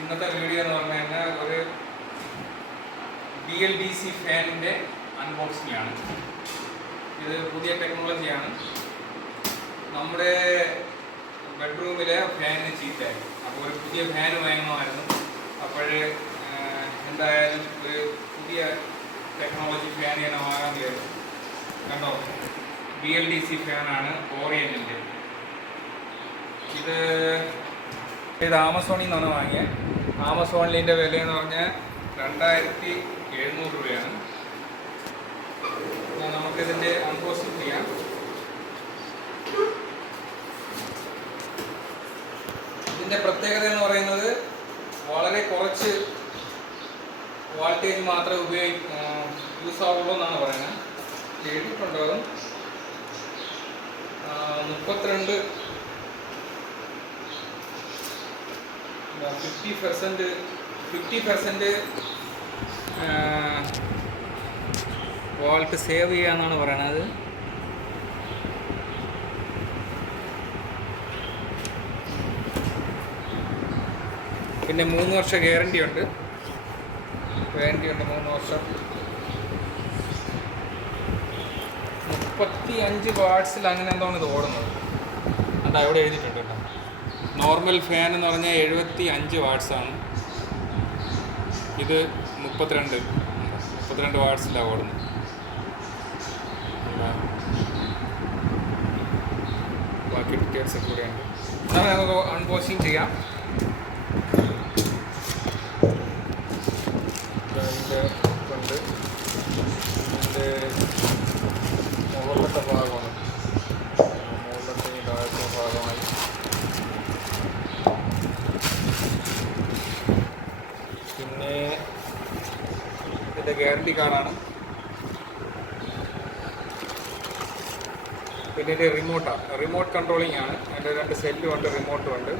ഇന്നത്തെ വീഡിയോ എന്ന് പറഞ്ഞു കഴിഞ്ഞാൽ ഒരു BLDC ഫാനിൻ്റെ അൺബോക്സിംഗ് ആണ്. ഇത് പുതിയ ടെക്നോളജിയാണ്. നമ്മുടെ ബെഡ്റൂമിലെ ഫാനിന് ചീത്തയായി. അപ്പോൾ ഒരു പുതിയ ഫാൻ വാങ്ങണമായിരുന്നു. അപ്പോഴേ എന്തായാലും ഒരു പുതിയ ടെക്നോളജി ഫാൻ ഞാൻ വാങ്ങാൻ വിചാരിച്ചു. കണ്ടോ, BLDC ഫാനാണ് ഓറിയൻറ്റിൻ്റെ. ഇത് ആമസോണിൽ നിന്നാണ് വാങ്ങിയത്. ആമസോണിൻ്റെ വിലയെന്ന് പറഞ്ഞാൽ 2700 രൂപയാണ്. നമുക്കിതിൻ്റെ അൺബോക്സിംഗ് ചെയ്യാം. ഇതിൻ്റെ പ്രത്യേകത എന്ന് പറയുന്നത് വളരെ കുറച്ച് വോൾട്ടേജ് മാത്രമേ യൂസ് ആവുള്ളൂ എന്നാണ് പറയുന്നത്. എഴുതിയിട്ടുണ്ടാകും 50% വോൾട്ട് സേവ് ചെയ്യാന്നാണ് പറയണത്. പിന്നെ 3 വർഷം ഗ്യാരണ്ടി ഉണ്ട്. 3 വർഷം. 35 വാട്ട്സിൽ അങ്ങനെ എന്താണ് ഇത് ഓടുന്നത്. അത് അവിടെ എഴുതിയിട്ടുണ്ട് കേട്ടോ. നോർമൽ ഫാൻ എന്ന് പറഞ്ഞാൽ 75 വാട്ട്സാണ്. ഇത് 32 വാട്ട്സിലാണ് ഓടുന്നത്. ബാക്കി ഡീറ്റെയിൽസ് കൂടെയുണ്ട്. എന്നാൽ നമുക്ക് അൺബോക്സിങ് ചെയ്യാം. ഇതിൻ്റെ കൊണ്ട് ഇതിൻ്റെ മുകളിലത്തെ ഭാഗമാണ്. മുകളിലത്തെ ഈ താഴത്തെ ഭാഗമായി പിന്നെ ഇതിൻ്റെ ഗ്യാരണ്ടി കാർഡാണ്. പിന്നെ ഇതിൻ്റെ റിമോട്ട് കൺട്രോളിംഗ് ആണ്. അതിൻ്റെ 2 സെല്ലും ഉണ്ട്, റിമോട്ടും ഉണ്ട്.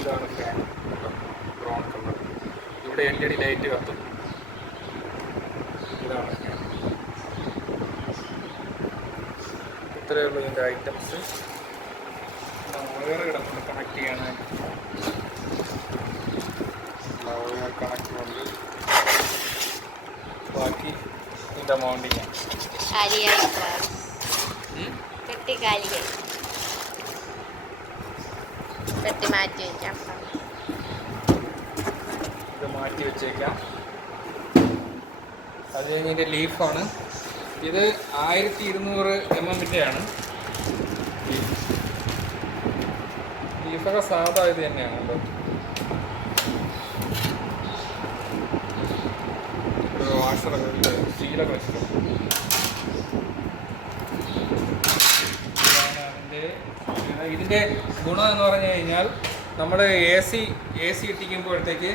ഇതാണ് ഫാൻ, ബ്രൗൺ കളർ. ഇവിടെ LED ലൈറ്റ് കത്തും. ഇതാണ് ഫാൻ. ഇത്രയേ ഉള്ളൂ ഇതിൻ്റെ ഐറ്റംസ്. വയർ കിടക്കുന്നുണ്ട് കണക്ട് ചെയ്യാനായിട്ട്. വയർ കണക്റ്റുണ്ട്. ബാക്കി ഇതിൻ്റെ മൗണ്ടിങ് ഇത് മാറ്റി വെച്ചേക്കാം. അത് കഴിഞ്ഞ് ഇതിൻ്റെ ലീഫാണ്. ഇത് 1200 mm ആണ്. ലീഫൊക്കെ സാധാ ഇത് തന്നെയാണല്ലോ. ഒരു വാഷറൊക്കെ സ്റ്റീലൊക്കെ വെച്ചിട്ടുണ്ട്. ഇതിൻ്റെ ഗുണം എന്ന് പറഞ്ഞു കഴിഞ്ഞാൽ നമ്മൾ AC ഇട്ടിക്കുമ്പോഴത്തേക്ക്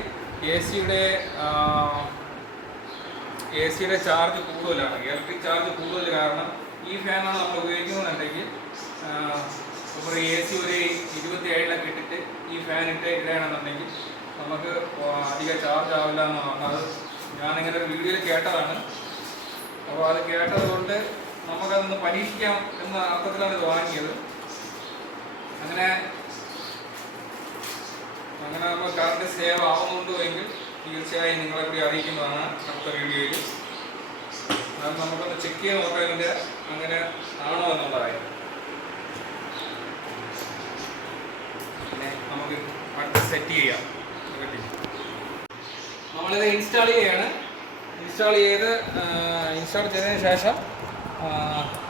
ACയുടെ ചാർജ് കൂടുതലാണ്. ഇലക്ട്രിക് ചാർജ് കൂടുതൽ കാരണം ഈ ഫാനാണ് നമ്മൾ ഉപയോഗിക്കുന്നതെന്നുണ്ടെങ്കിൽ ഇപ്പോൾ AC ഒരു 27 ഇട്ടിട്ട് ഈ ഫാൻ ഇടുകയാണെന്നുണ്ടെങ്കിൽ നമുക്ക് അധികം ചാർജ് ആവില്ല എന്നാണ്. അത് ഞാനിങ്ങനെ ഒരു വീഡിയോയിൽ കേട്ടതാണ്. അപ്പോൾ അത് കേട്ടത് കൊണ്ട് നമുക്കതൊന്ന് പരീക്ഷിക്കാം എന്ന അർത്ഥത്തിലാണ് ഇത് വാങ്ങിയത്. അങ്ങനെ നമ്മൾ കറണ്ട് സേവ് ആവുന്നുണ്ടോ എങ്കിൽ തീർച്ചയായും നിങ്ങളെ കൂടി അറിയിക്കുന്നതാണ് അടുത്ത വീഡിയോയിൽ. അത് നമുക്കൊന്ന് ചെക്ക് ചെയ്ത് നോക്കാം ഇതിൻ്റെ അങ്ങനെ ആണോ എന്നുള്ളതായി. പിന്നെ നമുക്ക് അടുത്ത് സെറ്റ് ചെയ്യാം. നമ്മളിത് ഇൻസ്റ്റാൾ ചെയ്യാണ്. ഇൻസ്റ്റാൾ ചെയ്തതിന് ശേഷം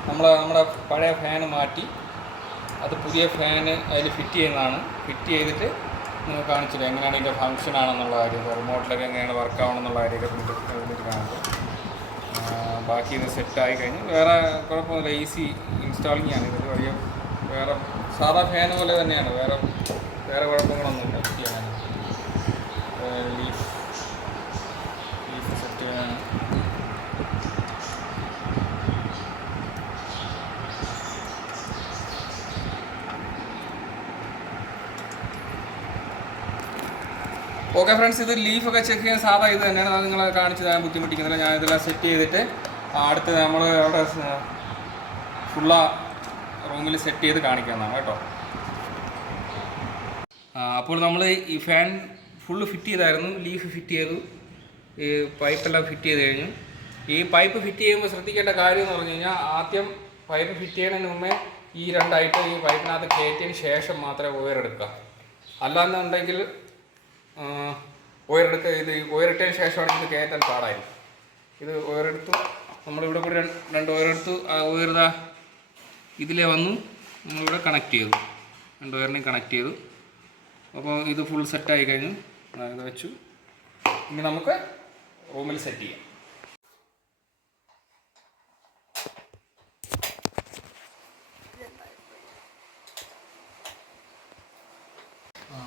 നമ്മുടെ പഴയ ഫാന് മാറ്റി അത് പുതിയ ഫാന് അതിൽ ഫിറ്റ് ചെയ്യുന്നതാണ്. ഫിറ്റ് ചെയ്തിട്ട് നിങ്ങൾക്ക് കാണിച്ചില്ല എങ്ങനെയാണ് ഇതിൻ്റെ ഫങ്ഷൻ ആണെന്നുള്ള കാര്യം, റിമോട്ടിലൊക്കെ എങ്ങനെയാണ് വർക്ക് ആവണമെന്നുള്ള കാര്യമൊക്കെ പിന്നിട്ട് കാണിച്ചു. ബാക്കി ഇത് സെറ്റായി കഴിഞ്ഞ് വേറെ കുഴപ്പമൊന്നുമില്ല. ഈസി ഇൻസ്റ്റാളിങ് ആണ്. ഇതിൽ വലിയ വേറെ സാധാ ഫാൻ പോലെ തന്നെയാണ്. വേറെ കുഴപ്പങ്ങളൊന്നുമില്ല. ചെയ്യാൻ ലീഫ് സെറ്റ് ചെയ്യാൻ ഓക്കെ ഫ്രണ്ട്സ്. ഇത് ലീഫൊക്കെ ചെക്ക് ചെയ്യാൻ സാധാ ഇത് തന്നെയാണ്. അത് നിങ്ങളെ കാണിച്ച് തരാൻ ബുദ്ധിമുട്ടിക്കുന്നില്ല. ഞാൻ ഇതെല്ലാം സെറ്റ് ചെയ്തിട്ട് അടുത്ത് നമ്മൾ അവിടെ ഫുള്ള റൂമിൽ സെറ്റ് ചെയ്ത് കാണിക്കാവുന്നതാണ് കേട്ടോ. അപ്പോൾ നമ്മൾ ഈ ഫാൻ ഫുള്ള് ഫിറ്റ് ചെയ്തായിരുന്നു. ലീഫ് ഫിറ്റ് ചെയ്തു, ഈ പൈപ്പെല്ലാം ഫിറ്റ് ചെയ്ത് കഴിഞ്ഞു. ഈ പൈപ്പ് ഫിറ്റ് ചെയ്യുമ്പോൾ ശ്രദ്ധിക്കേണ്ട കാര്യം എന്ന് പറഞ്ഞു കഴിഞ്ഞാൽ, ആദ്യം പൈപ്പ് ഫിറ്റ് ചെയ്യുന്നതിന് മുമ്പേ ഈ രണ്ടായിട്ട് ഈ പൈപ്പിനകത്ത് കയറ്റിയതിന് ശേഷം മാത്രമേ ഉയരെടുക്കുക. അല്ലാന്നുണ്ടെങ്കിൽ ഇത് ഉയരിട്ടതിന് ശേഷമാണ് ഇത് കയറ്റാൻ പാടായിരുന്നു. ഇത് ഉയരെടുത്തു, നമ്മളിവിടെ കൂടി രണ്ട് ഉയരെടുത്തു. ആ ഉയർന്ന ഇതിലേ വന്നു നമ്മളിവിടെ കണക്ട് ചെയ്തു, രണ്ട് ഉയറിനെയും കണക്ട് ചെയ്തു. അപ്പോൾ ഇത് ഫുൾ സെറ്റായി കഴിഞ്ഞു. ഇത് വെച്ചു. ഇനി നമുക്ക് റൂമിൽ സെറ്റ് ചെയ്യാം.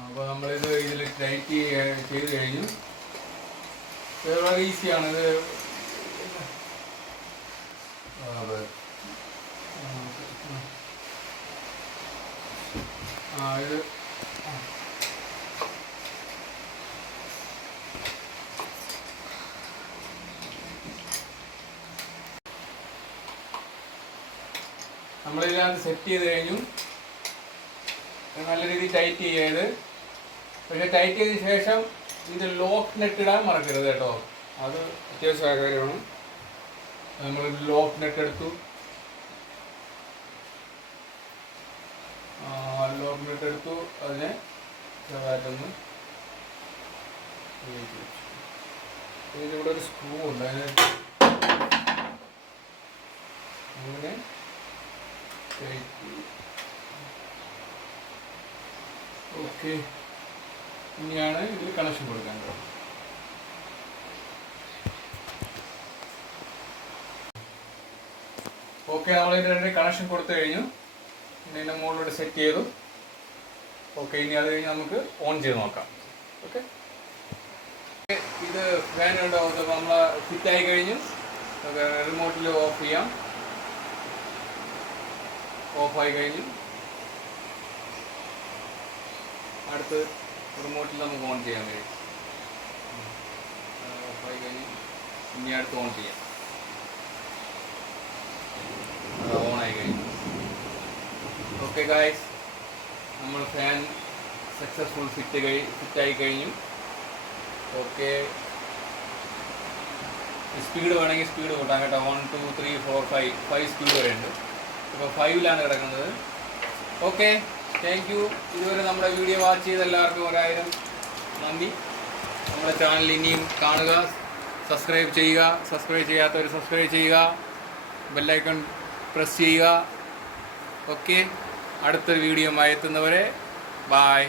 അപ്പോൾ നമ്മളിത് ഇതിൽ ടൈറ്റ് ചെയ്ത് കഴിഞ്ഞു. വളരെ ഈസിയാണ് ഇത്. ഇത് നമ്മളിതിനകത്ത് സെറ്റ് ചെയ്ത് കഴിഞ്ഞു. നല്ല രീതിയിൽ ടൈറ്റ് ചെയ്യത്. പക്ഷേ ടൈറ്റ് ചെയ്തതിന് ശേഷം ഇത് ലോക്ക് നെറ്റ് ഇടാൻ മറക്കരുത് കേട്ടോ. അത് അത്യാവശ്യമായ കാര്യമാണ്. നമ്മൾ ലോക്ക് നെറ്റ് എടുത്തു. ലോക്ക് നെറ്റ് എടുത്തു, അതിനെ ചെറുതായിട്ടൊന്ന് ഇതിലൂടെ ഒരു സ്ക്രൂ ഉണ്ട്, അതിന് അങ്ങനെ ഓക്കെ. ഇനിയാണ് ഇതിൽ കണക്ഷൻ കൊടുക്കേണ്ടത്. ഓക്കെ, നമ്മളിതിൻ്റെ കണക്ഷൻ കൊടുത്തു കഴിഞ്ഞു. പിന്നെ ഇതിൻ്റെ മുകളിലൂടെ സെറ്റ് ചെയ്തു. ഓക്കെ, ഇനി അത് കഴിഞ്ഞ് നമുക്ക് ഓൺ ചെയ്ത് നോക്കാം. ഓക്കെ, ഇത് ഫാൻ ഉണ്ടാവും. നമ്മൾ ഫിറ്റായി കഴിഞ്ഞു. റിമോട്ടിൽ ഓഫ് ചെയ്യാം. ഓഫായി കഴിഞ്ഞു. അടുത്ത് റിമോട്ടിൽ നമുക്ക് ഓൺ ചെയ്യാൻ കഴിയും. ഓഫായി കഴിഞ്ഞു. ഇനി അടുത്ത് ഓൺ ചെയ്യാം. ഓണായി കഴിഞ്ഞു. ഓക്കെ ഗായ്സ്, നമ്മൾ ഫാൻ സക്സസ്ഫുൾ ഫിറ്റായി കഴിഞ്ഞു. ഓക്കെ, സ്പീഡ് വേണമെങ്കിൽ സ്പീഡ് കൂട്ടാം കേട്ടോ. 1 2 3 4 5 സ്പീഡ് വരെ ഉണ്ട്. ഇപ്പോൾ 5ലാണ് കിടക്കുന്നത്. Okay, thank you. ഇതുവരെ നമ്മുടെ വീഡിയോ വാച്ച് ചെയ്ത എല്ലാവർക്കും 1000 നന്ദി. നമ്മുടെ ചാനൽ ഇനിയും കാണുക, സബ്സ്ക്രൈബ് ചെയ്യുക. സബ്സ്ക്രൈബ് ചെയ്യാത്തവർ സബ്സ്ക്രൈബ് ചെയ്യുക, ബെല്ലൈക്കൺ പ്രസ് ചെയ്യുക. ഓക്കെ, അടുത്തൊരു വീഡിയോയുമായി എത്തുന്നവരെ ബായ്.